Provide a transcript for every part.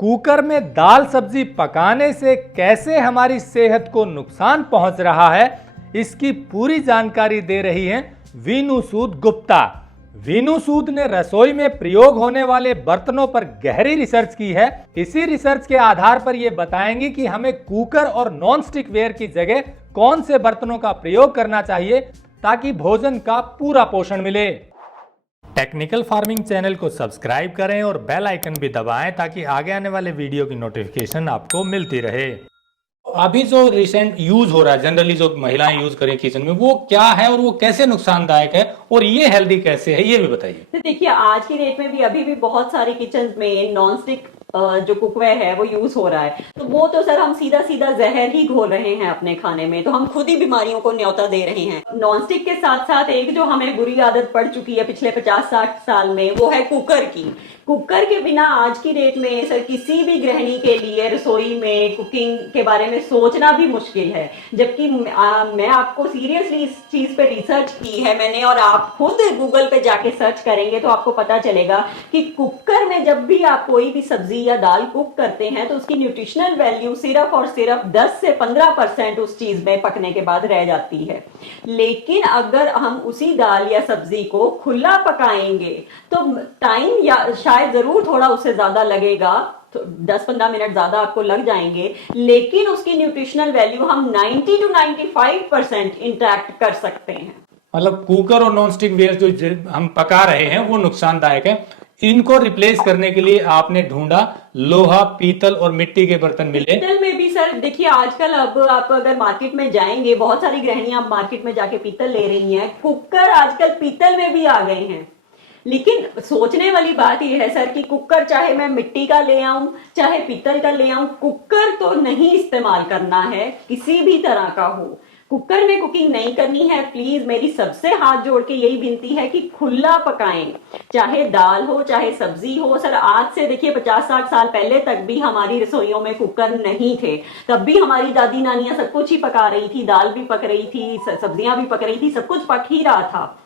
Cooker में दाल सब्जी पकाने से कैसे हमारी सेहत को नुकसान पहुंच रहा है, इसकी पूरी जानकारी दे रही हैं वीनू सूद गुप्ता। वीनू सूद ने रसोई में प्रयोग होने वाले बर्तनों पर गहरी रिसर्च की है। इसी रिसर्च के आधार पर ये बताएंगी कि हमें कुकर और नॉन स्टिक वेयर की जगह कौन से बर्तनों का प्रयोग करना चाहिए ताकि भोजन का पूरा पोषण मिले। टेक्निकल फार्मिंग चैनल को सब्सक्राइब करें और बेल आइकन भी दबाएं ताकि आगे आने वाले वीडियो की नोटिफिकेशन आपको मिलती रहे। अभी जो रिसेंट यूज हो रहा है, जनरली जो महिलाएं यूज करें किचन में, वो क्या है और वो कैसे नुकसानदायक है और ये हेल्दी कैसे है, ये भी बताइए। तो देखिए, आज की डेट में भी अभी भी बहुत सारे किचन में नॉन स्टिक जो कुकवेयर है वो यूज हो रहा है। तो वो तो सर हम सीधा सीधा जहर ही घोल रहे हैं अपने खाने में, तो हम खुद ही बीमारियों को न्योता दे रहे हैं। नॉन स्टिक के साथ साथ एक जो हमें बुरी आदत पड़ चुकी है पिछले 50-60 साल में, वो है कुकर की। कुकर के बिना आज की डेट में सर किसी भी गृहिणी के लिए रसोई में कुकिंग के बारे में सोचना भी मुश्किल है। जबकि मैं आपको सीरियसली इस चीज पे रिसर्च की है मैंने, और आप खुद गूगल पे जाके सर्च करेंगे तो आपको पता चलेगा कि कुकर में जब भी आप कोई भी सब्जी या दाल कुक करते हैं तो उसकी न्यूट्रिशनल वैल्यू सिर्फ और सिर्फ 10 से 15% उस चीज में पकने के बाद रह जाती है। लेकिन अगर हम उसी दाल या सब्जी को खुला पकाएंगे तो टाइम या शायद जरूर थोड़ा उससे ज्यादा लगेगा, तो 10-15 मिनट ज्यादा आपको लग जाएंगे, लेकिन उसकी न्यूट्रिशनल वैल्यू हम 90 to 95% इंटैक्ट कर सकते हैं। मतलब कुकर और नॉन स्टिक वेयर जो हम पका रहे हैं वो नुकसानदायक है। इनको रिप्लेस करने के लिए आपने ढूंढा लोहा, पीतल और मिट्टी के बर्तन मिले। पीतल में भी सर देखिए, आजकल अब आप अगर मार्केट में जाएंगे, बहुत सारी गृहिणियां मार्केट में जाके पीतल ले रही हैं। कुकर आजकल पीतल में भी आ गए हैं। लेकिन सोचने वाली बात यह है सर कि कुकर चाहे मैं मिट्टी का ले आऊं चाहे पीतल का ले आऊं, कुकर तो नहीं इस्तेमाल करना है, किसी भी तरह का हो। कुकर में कुकिंग नहीं करनी है। प्लीज मेरी सबसे हाथ जोड़ के यही विनती है कि खुला पकाएं, चाहे दाल हो चाहे सब्जी हो। सर आज से देखिए 50-60 साल पहले तक भी हमारी रसोइयों में कुकर नहीं थे, तब भी हमारी दादी नानियां सब कुछ ही पका रही थी, दाल भी पक रही थी, सब्जियां भी पक रही थी, सब कुछ पक ही रहा था।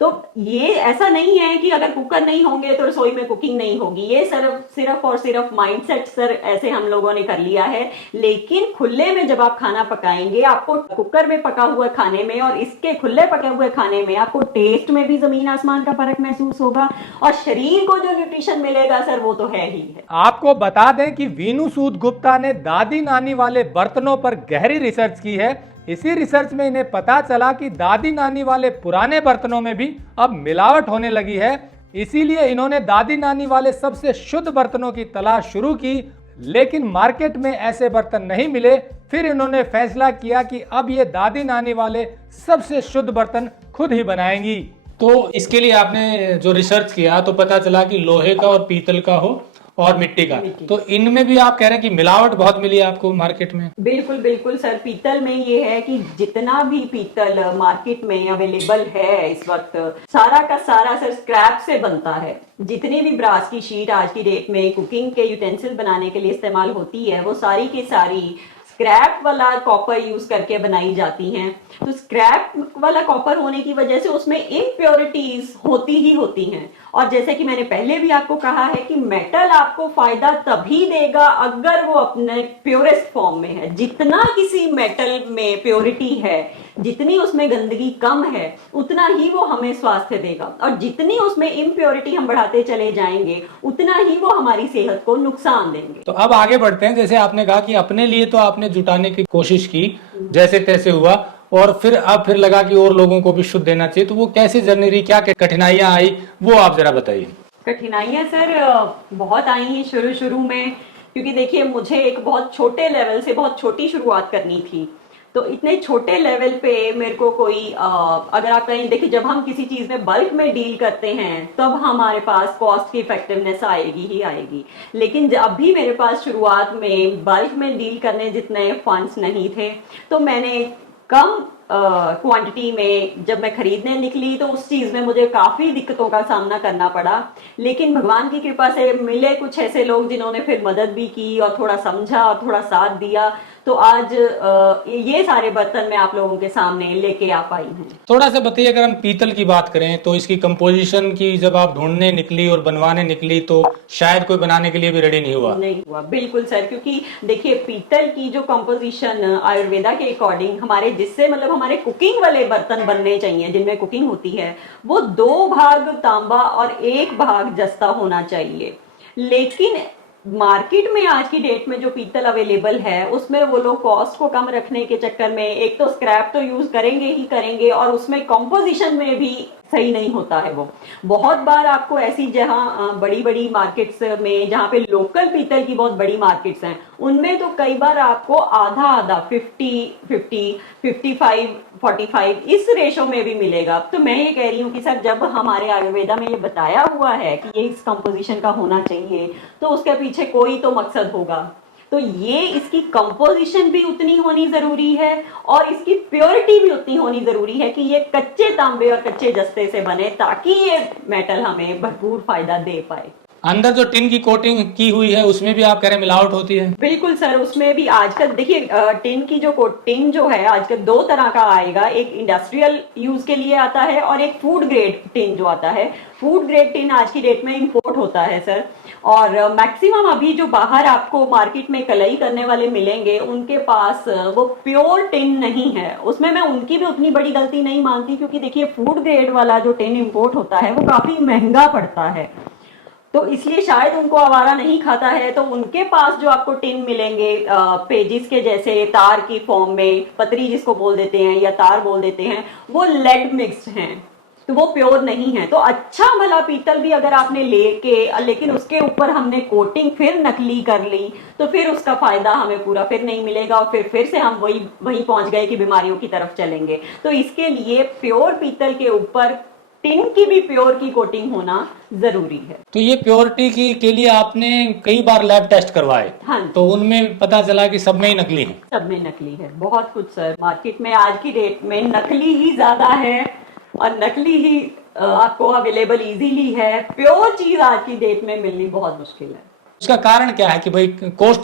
तो ये ऐसा नहीं है कि अगर कुकर नहीं होंगे तो रसोई में कुकिंग नहीं होगी। ये सिर्फ और सिर्फ माइंडसेट सर ऐसे हम लोगों ने कर लिया है। लेकिन खुले में जब आप खाना पकाएंगे, आपको कुकर में पका हुआ खाने में और इसके खुले पके हुए खाने में आपको टेस्ट में भी जमीन आसमान का फर्क महसूस होगा, और शरीर को जो न्यूट्रिशन मिलेगा सर वो तो है ही है। आपको बता दें कि वीनू सूद गुप्ता ने दादी नानी वाले बर्तनों पर गहरी रिसर्च की है। इसी रिसर्च में इन्हें पता चला कि दादी नानी वाले पुराने बर्तनों में भी अब मिलावट होने लगी है। इसीलिए इन्होंने दादी नानी वाले सबसे शुद्ध बर्तनों की तलाश शुरू की, लेकिन मार्केट में ऐसे बर्तन नहीं मिले। फिर इन्होंने फैसला किया कि अब ये दादी नानी वाले सबसे शुद्ध बर्तन खुद ही बनाएंगी। तो इसके लिए आपने जो रिसर्च किया तो पता चला कि लोहे का और पीतल का हो और मिट्टी का। तो इनमें भी आप कह रहे हैं कि मिलावट बहुत मिली आपको मार्केट में। बिल्कुल बिल्कुल सर, पीतल में ये है कि जितना भी पीतल मार्केट में अवेलेबल है इस वक्त, सारा का सारा सर स्क्रैप से बनता है। जितनी भी ब्रास की शीट आज की डेट में कुकिंग के यूटेंसिल बनाने के लिए इस्तेमाल होती है, वो सारी की सारी स्क्रैप वाला कॉपर यूज करके बनाई जाती हैं। तो स्क्रैप वाला कॉपर होने की वजह से उसमें इम्प्योरिटीज होती ही होती हैं। और जैसे कि मैंने पहले भी आपको कहा है कि मेटल आपको फायदा तभी देगा अगर वो अपने प्योरेस्ट फॉर्म में है। जितना किसी मेटल में प्योरिटी है, जितनी उसमें गंदगी कम है, उतना ही वो हमें स्वास्थ्य देगा, और जितनी उसमें इम्प्योरिटी हम बढ़ाते चले जाएंगे उतना ही वो हमारी सेहत को नुकसान देंगे। तो अब आगे बढ़ते हैं। जैसे आपने कहा कि अपने लिए तो आपने जुटाने की कोशिश की जैसे तैसे हुआ, और फिर लगा कि और लोगों को भी शुद्ध देना चाहिए। तो वो कैसे जर्नी रही, क्या क्या कठिनाइयां आई, वो आप जरा बताइए। कठिनाइयां सर बहुत आई हैं शुरू में, क्योंकि देखिए मुझे एक बहुत छोटे लेवल से बहुत छोटी शुरुआत करनी थी। तो इतने छोटे लेवल पे मेरे को कोई अगर आप कहीं देखिए, जब हम किसी चीज में बल्क में डील करते हैं तब हमारे पास कॉस्ट की इफेक्टिवनेस आएगी ही आएगी। लेकिन जब भी मेरे पास शुरुआत में बल्क में डील करने जितने फंड्स नहीं थे, तो मैंने कम क्वांटिटी में जब मैं खरीदने निकली तो उस चीज में मुझे काफी दिक्कतों का सामना करना पड़ा। लेकिन भगवान की कृपा से मिले कुछ ऐसे लोग जिन्होंने फिर मदद भी की और थोड़ा समझा और थोड़ा साथ दिया। तो आज ये सारे बर्तन मैं आप लोगों के सामने लेके आ पाई हूँ। थोड़ा सा बताइए, अगर हम पीतल की बात करें तो इसकी कंपोजिशन की जब आप ढूंढने निकली और बनवाने निकली तो शायद कोई बनाने के लिए भी रेडी नहीं हुआ। नहीं हुआ, बिल्कुल सर, क्योंकि देखिए पीतल की जो कंपोजिशन आयुर्वेदा के अकॉर्डिंग हमारे जिससे मतलब हमारे कुकिंग वाले बर्तन बनने चाहिए जिनमें कुकिंग होती है, वो 2 भाग तांबा और 1 भाग जस्ता होना चाहिए। लेकिन मार्केट में आज की डेट में जो पीतल अवेलेबल है उसमें वो लोग कॉस्ट को कम रखने के चक्कर में एक तो स्क्रैप तो यूज करेंगे ही करेंगे, और उसमें कंपोजिशन में भी सही नहीं होता है। वो बहुत बार आपको ऐसी जहां बड़ी बड़ी मार्केट्स में जहां पे लोकल पीतल की बहुत बड़ी मार्केट्स हैं उनमें तो कई बार आपको आधा आधा 50-50, 55-45 इस रेशो में भी मिलेगा। तो मैं ये कह रही हूँ कि सर जब हमारे आयुर्वेदा में ये बताया हुआ है कि ये इस कंपोजिशन का होना चाहिए तो उसके पीछे कोई तो मकसद होगा। तो ये इसकी कंपोजिशन भी उतनी होनी जरूरी है और इसकी प्योरिटी भी उतनी होनी जरूरी है कि ये कच्चे तांबे और कच्चे जस्ते से बने ताकि ये मेटल हमें भरपूर फायदा दे पाए। अंदर जो टिन की कोटिंग की हुई है उसमें भी आप कह रहे हैं मिलावट होती है। बिल्कुल सर, उसमें भी आजकल देखिए टिन की जो टिन जो है आजकल 2 तरह का आएगा, एक इंडस्ट्रियल यूज के लिए आता है और एक फूड ग्रेड टिन जो आता है। फूड ग्रेड टिन आज की डेट में इंपोर्ट होता है सर, और मैक्सिमम अभी जो बाहर आपको मार्केट में कलई करने वाले मिलेंगे उनके पास वो प्योर टिन नहीं है। उसमें मैं उनकी भी उतनी बड़ी गलती नहीं मानती, क्योंकि देखिए फूड ग्रेड वाला जो टिन इंपोर्ट होता है वो काफी महंगा पड़ता है, तो इसलिए शायद उनको आवारा नहीं खाता है। तो उनके पास जो आपको टिन मिलेंगे पेजिस के जैसे तार की फॉर्म में, पतरी जिसको बोल देते हैं या तार बोल देते हैं, वो लेड मिक्स्ड हैं, तो वो प्योर नहीं है। तो अच्छा भला पीतल भी अगर आपने लेके लेकिन उसके ऊपर हमने कोटिंग फिर नकली कर ली तो फिर उसका फायदा हमें पूरा फिर नहीं मिलेगा और फिर से हम वही पहुंच गए कि बीमारियों की तरफ चलेंगे। तो इसके लिए प्योर पीतल के ऊपर टिन की भी प्योर की कोटिंग होना जरूरी है। तो ये प्योरिटी के लिए आपने कई बार लैब टेस्ट करवाए। हाँ, तो उनमें पता चला कि सब में ही नकली है। सब में नकली है, बहुत कुछ सर। मार्केट में आज की डेट में नकली ही ज्यादा है और नकली ही आपको अवेलेबल इजीली है। प्योर चीज आज की डेट में मिलनी बहुत मुश्किल है। उसका कारण क्या है कि भाई कॉस्ट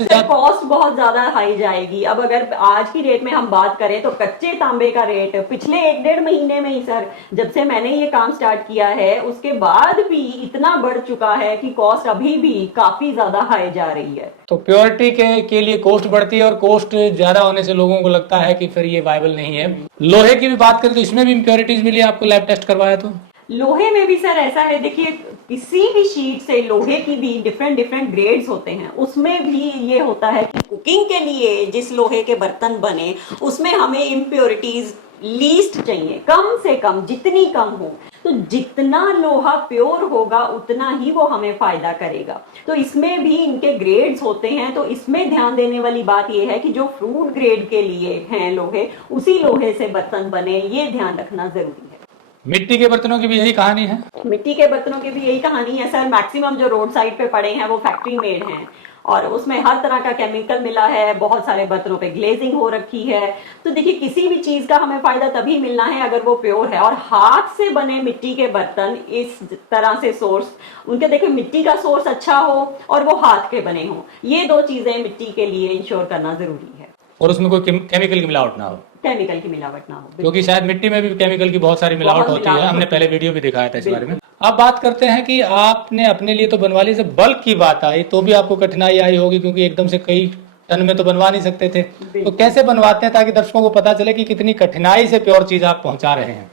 बहुत ज्यादा हाई जाएगी। अब अगर आज की डेट में हम बात करें तो कच्चे तांबे का रेट पिछले 1-1.5 महीने में ही सर, जब से मैंने ये काम स्टार्ट किया है उसके बाद भी इतना बढ़ चुका है कि कॉस्ट अभी भी काफी ज्यादा हाई जा रही है। तो प्योरिटी के लिए कॉस्ट बढ़ती है और कॉस्ट ज्यादा होने से लोगों को लगता है कि फिर ये वायबल नहीं है। लोहे की भी बात करें तो इसमें भी इम्प्योरिटीज मिली आपको लैब टेस्ट करवाया तो? लोहे में भी सर ऐसा है, देखिए किसी भी शीट से लोहे की भी डिफरेंट ग्रेड्स होते हैं, उसमें भी ये होता है कि कुकिंग के लिए जिस लोहे के बर्तन बने उसमें हमें इम्प्योरिटीज लीस्ट चाहिए, कम से कम जितनी कम हो। तो जितना लोहा प्योर होगा उतना ही वो हमें फायदा करेगा। तो इसमें भी इनके ग्रेड्स होते हैं, तो इसमें ध्यान देने वाली बात ये है कि जो फ्रूट ग्रेड के लिए हैं लोहे, उसी लोहे से बर्तन बने, ये ध्यान रखना जरूरी है। मिट्टी के बर्तनों की भी यही कहानी है? मिट्टी के बर्तनों की भी यही कहानी है सर। मैक्सिमम जो रोड साइड पे पड़े हैं वो फैक्ट्री मेड हैं और उसमें हर तरह का केमिकल मिला है, बहुत सारे बर्तनों पे ग्लेजिंग हो रखी है। तो देखिए किसी भी चीज का हमें फायदा तभी मिलना है अगर वो प्योर है। और हाथ से बने मिट्टी के बर्तन इस तरह से सोर्स उनके, देखिए मिट्टी का सोर्स अच्छा हो और वो हाथ के बने हो, ये 2 चीजें मिट्टी के लिए इंश्योर करना जरूरी है। और उसमें कोई केमिकल की मिलावट ना हो। केमिकल की मिलावट ना हो, क्योंकि शायद मिट्टी में भी केमिकल की बहुत सारी मिलावट होती है। हमने पहले वीडियो भी दिखाया था इस बारे में। अब बात करते हैं कि आपने अपने लिए तो बनवा ली, जब बल्क की बात आई तो भी आपको कठिनाई आई होगी, क्योंकि एकदम से कई टन में तो बनवा नहीं सकते थे। तो कैसे बनवाते हैं ताकि दर्शकों को पता चले कि कितनी कठिनाई से प्योर चीज आप पहुंचा रहे हैं?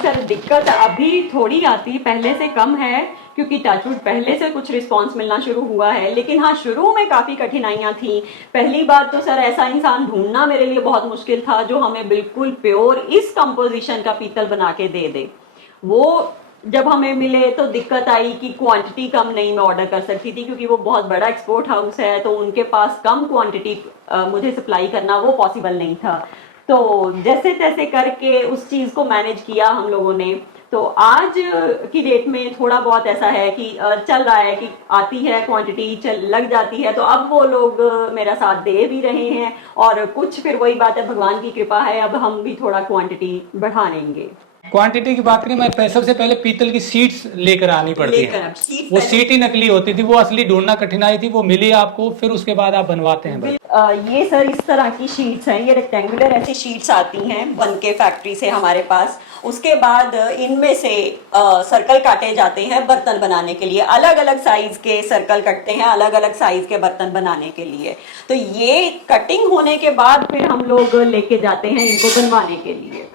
सर दिक्कत अभी थोड़ी आती, पहले से कम है, क्योंकि टचवुड पहले से कुछ रिस्पांस मिलना शुरू हुआ है। लेकिन हाँ, शुरू में काफी कठिनाइयां थी। पहली बात तो सर ऐसा इंसान ढूंढना मेरे लिए बहुत मुश्किल था जो हमें बिल्कुल प्योर इस कंपोजिशन का पीतल बना के दे दे। वो जब हमें मिले तो दिक्कत आई कि क्वांटिटी कम नहीं मैं ऑर्डर कर सकती थी, क्योंकि वो बहुत बड़ा एक्सपोर्ट हाउस है, तो उनके पास कम क्वांटिटी मुझे सप्लाई करना वो पॉसिबल नहीं था। तो जैसे तैसे करके उस चीज को मैनेज किया हम लोगों ने। तो आज की डेट में थोड़ा बहुत ऐसा है कि चल रहा है कि आती है क्वांटिटी, चल लग जाती है, तो अब वो लोग मेरा साथ दे भी रहे हैं। और कुछ फिर वही बात है, भगवान की कृपा है, अब हम भी थोड़ा क्वांटिटी बढ़ा लेंगे। क्वांटिटी की बात करें, मैं सबसे पहले पीतल की सीट्स लेकर आनी पड़ती है। वो सीट ही नकली होती थी, वो असली ढूंढना कठिनाई थी, वो मिली आपको, फिर उसके बाद आप बनवाते हैं। ये सर इस तरह की शीट्स हैं, ये रेक्टेंगुलर ऐसी शीट्स आती हैं बन के फैक्ट्री से हमारे पास। उसके बाद इनमें से सर्कल काटे जाते हैं बर्तन बनाने के लिए। अलग अलग साइज के सर्कल कटते हैं अलग अलग साइज के बर्तन बनाने के लिए। तो ये कटिंग होने के बाद फिर हम लोग लेके जाते हैं इनको बनवाने के लिए।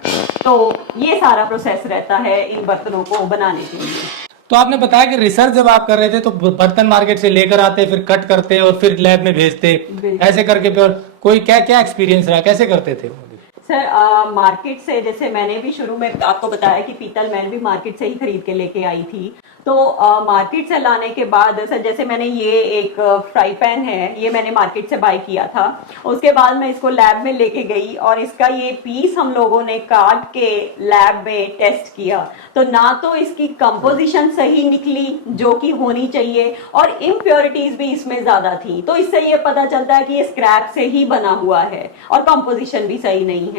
तो ये सारा प्रोसेस रहता है इन बर्तनों को बनाने के लिए। तो आपने बताया कि रिसर्च जब आप कर रहे थे तो बर्तन मार्केट से लेकर आते, फिर कट करते और फिर लैब में भेजते, ऐसे करके फिर कोई क्या क्या एक्सपीरियंस रहा, कैसे करते थे? सर मार्केट से, जैसे मैंने भी शुरू में आपको बताया कि पीतल मैंने भी मार्केट से ही खरीद के लेके आई थी। तो मार्केट से लाने के बाद सर, जैसे मैंने ये एक फ्राई पैन है, ये मैंने मार्केट से बाय किया था। उसके बाद मैं इसको लैब में लेके गई और इसका ये पीस हम लोगों ने काट के लैब में टेस्ट किया। तो ना तो इसकी कंपोजिशन सही निकली जो कि होनी चाहिए, और इम्प्योरिटीज भी इसमें ज्यादा थी। तो इससे ये पता चलता है कि ये स्क्रैप से ही बना हुआ है और कंपोजिशन भी सही नहीं है।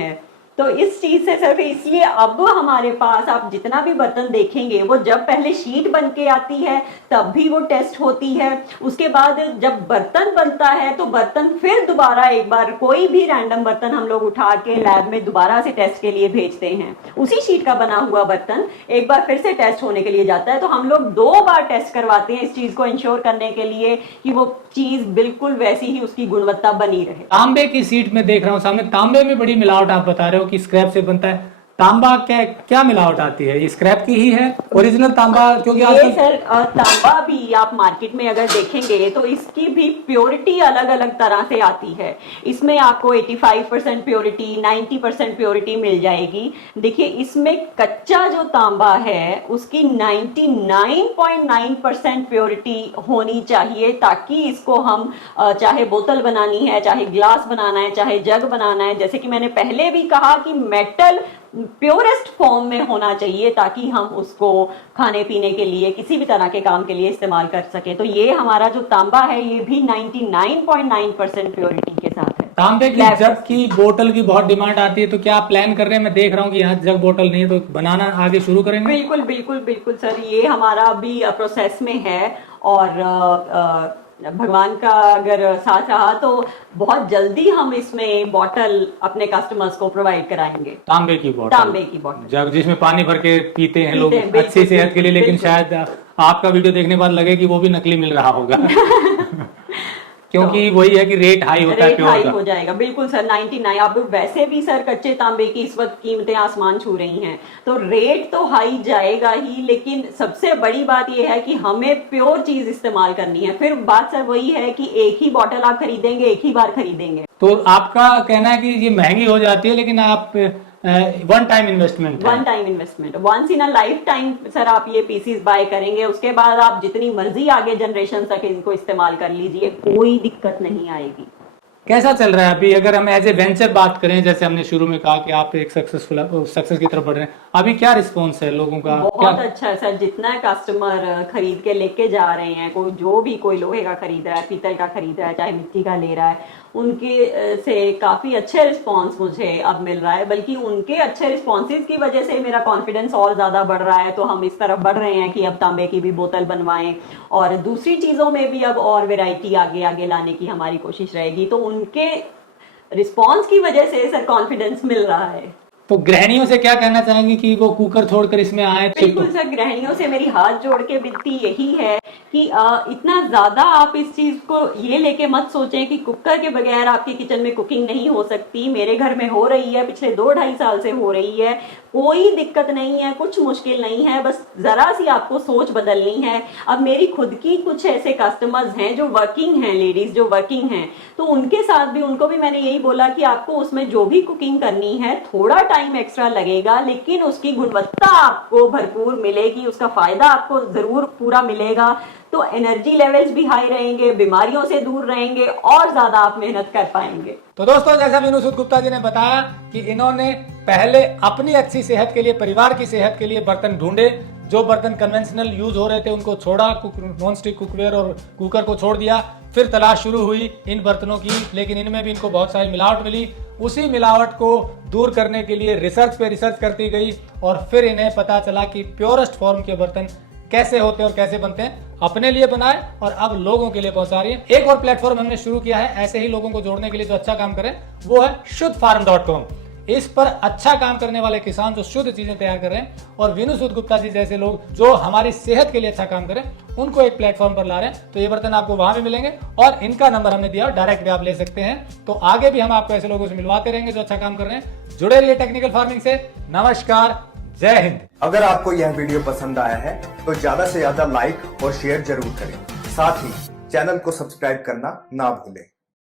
तो इस चीज से सिर्फ इसलिए अब हमारे पास आप जितना भी बर्तन देखेंगे वो जब पहले शीट बन के आती है तब भी वो टेस्ट होती है। उसके बाद जब बर्तन बनता है तो बर्तन फिर दोबारा एक बार, कोई भी रैंडम बर्तन हम लोग उठा के लैब में दोबारा से टेस्ट के लिए भेजते हैं। उसी शीट का बना हुआ बर्तन एक बार फिर से टेस्ट होने के लिए जाता है। तो हम लोग 2 बार टेस्ट करवाते हैं इस चीज को इंश्योर करने के लिए कि वो चीज बिल्कुल वैसी ही उसकी गुणवत्ता बनी रहे। तांबे की सीट में देख रहा हूँ सामने, तांबे में बड़ी मिलावट आप बता रहे हो कि स्क्रैप से बनता है। तांबा क्या मिलावट आती है? ये स्क्रैप की ही है ओरिजिनल तांबा? क्योंकि ये सर तांबा भी आप मार्केट में अगर देखेंगे तो इसकी भी प्योरिटी अलग अलग तरह से आती है। इसमें आपको 85% प्योरिटी, 90% प्योरिटी मिल जाएगी। देखिए इसमें कच्चा जो तांबा है उसकी 99.9% प्योरिटी होनी चाहिए, ताकि इसको हम चाहे बोतल बनानी है, चाहे ग्लास बनाना है, चाहे जग बनाना है, जैसे कि मैंने पहले भी कहा कि मेटल प्योरेस्ट फॉर्म में होना चाहिए ताकि हम उसको खाने पीने के लिए, किसी भी तरह के काम के लिए इस्तेमाल कर सके। तो ये हमारा जो तांबा है ये भी 99.9% प्योरिटी के साथ है। तांबे की जग की बोतल की बहुत डिमांड आती है, तो क्या आप प्लान कर रहे हैं? मैं देख रहा हूँ कि यहाँ जग बोतल नहीं है, तो बनाना आगे शुरू करेंगे? बिल्कुल बिल्कुल बिल्कुल सर, ये हमारा अभी प्रोसेस में है और भगवान का अगर साथ रहा तो बहुत जल्दी हम इसमें बॉटल अपने कस्टमर्स को प्रोवाइड कराएंगे। तांबे की बोतल जग जिसमें पानी भर के पीते हैं लोग अच्छी सेहत के लिए, लेकिन शायद आपका वीडियो देखने के बाद लगे कि वो भी नकली मिल रहा होगा। क्योंकि वही है कि रेट हाई होता है, हाई हो जाएगा। बिल्कुल सर 99। अब वैसे भी सर कच्चे तांबे की इस वक्त कीमतें आसमान छू रही हैं, तो रेट तो हाई जाएगा ही, लेकिन सबसे बड़ी बात यह है कि हमें प्योर चीज इस्तेमाल करनी है। फिर बात सर वही है कि एक ही बॉटल आप खरीदेंगे, एक ही बार खरीदेंगे। तो आपका कहना है कि ये महंगी हो जाती है, लेकिन आप one time investment once in a lifetime sir आप ये पीसीस बाय करेंगे, उसके बाद आप जितनी मर्जी आगे जनरेशन तक इनको इस्तेमाल कर लीजिए, कोई दिक्कत नहीं आएगी। कैसा चल रहा है अभी? अगर हम एज ए वेंचर बात करें, जैसे हमने शुरू में कहा कि आप एक सक्सेस की तरफ बढ़ रहे हैं, अभी क्या रिस्पॉन्स है लोगों का? बहुत अच्छा है सर, जितना कस्टमर खरीद के लेके जा रहे हैं, कोई लोहे का खरीद रहा है, पीतल का खरीद रहा है, चाहे मिट्टी का ले रहा है, उनके से काफी अच्छे रिस्पॉन्स मुझे अब मिल रहा है। बल्कि उनके अच्छे रिस्पॉन्सेज की वजह से मेरा कॉन्फिडेंस और ज्यादा बढ़ रहा है। तो हम इस तरफ बढ़ रहे हैं कि अब तांबे की भी बोतल बनवाएं और दूसरी चीजों में भी अब और वैरायटी आगे आगे लाने की हमारी कोशिश रहेगी। तो उनके रिस्पॉन्स की वजह से सर कॉन्फिडेंस मिल रहा है। तो गृहिणियों से क्या कहना चाहेंगे कि वो कुकर छोड़कर इसमें आए? बिल्कुल सर, गृहिणियों से मेरी हाथ जोड़ के विनती यही है कि इतना ज्यादा आप इस चीज को ये लेके मत सोचें कि कुकर के बगैर आपके किचन में कुकिंग नहीं हो सकती। मेरे घर में हो रही है, पिछले 2-2.5 साल से हो रही है, कोई दिक्कत नहीं है, कुछ मुश्किल नहीं है, बस जरा सी आपको सोच बदलनी है। अब मेरी खुद की कुछ ऐसे कस्टमर्स हैं जो वर्किंग हैं, लेडीज जो वर्किंग हैं, तो उनके साथ भी, उनको भी मैंने यही बोला कि आपको उसमें जो भी कुकिंग करनी है थोड़ा टाइम एक्स्ट्रा लगेगा, लेकिन उसकी गुणवत्ता आपको भरपूर मिलेगी, उसका फायदा आपको जरूर पूरा मिलेगा। तो एनर्जी लेवल्स भी हाई रहेंगे, बीमारियों से दूर रहेंगे और ज्यादा आप मेहनत कर पाएंगे। तो दोस्तों, जैसा वीनू सूद गुप्ता जी ने बताया कि इन्होंने पहले अपनी अच्छी सेहत के लिए, परिवार की सेहत के लिए बर्तन ढूंढे। जो बर्तन कन्वेंशनल यूज हो रहे थे उनको छोड़ा, नॉन स्टिक कुकवेयर और कुकर को छोड़ दिया। फिर तलाश शुरू हुई इन बर्तनों की, लेकिन इनमें भी इनको बहुत सारी मिलावट मिली। उसी मिलावट को दूर करने के लिए रिसर्च पे रिसर्च करती गई और फिर इन्हें पता चला कि प्योरेस्ट फॉर्म के बर्तन कैसे होते हैं और कैसे बनते हैं, अपने लिए बनाए और अब लोगों के लिए पहुंचा रही है। एक और प्लेटफॉर्म हमने शुरू किया है ऐसे ही लोगों को जोड़ने के लिए जो अच्छा काम करें, वो है शुद्धफार्म.com। इस पर अच्छा काम करने वाले किसान जो शुद्ध चीजें तैयार कर रहे हैं और विनु सूद गुप्ता जी जैसे लोग जो हमारी सेहत के लिए अच्छा काम करें, उनको एक प्लेटफॉर्म पर ला रहे हैं। तो ये बर्तन आपको वहां भी मिलेंगे और इनका नंबर हमने दिया, डायरेक्ट भी आप ले सकते हैं। तो आगे भी हम आपको ऐसे लोगों से मिलवाते रहेंगे जो अच्छा काम कर रहे हैं। जुड़े रहिए टेक्निकल फार्मिंग से। नमस्कार, जय हिंद। अगर आपको यह वीडियो पसंद आया है तो ज्यादा से ज्यादा लाइक और शेयर जरूर करें। साथ ही चैनल को सब्सक्राइब करना ना भूलें।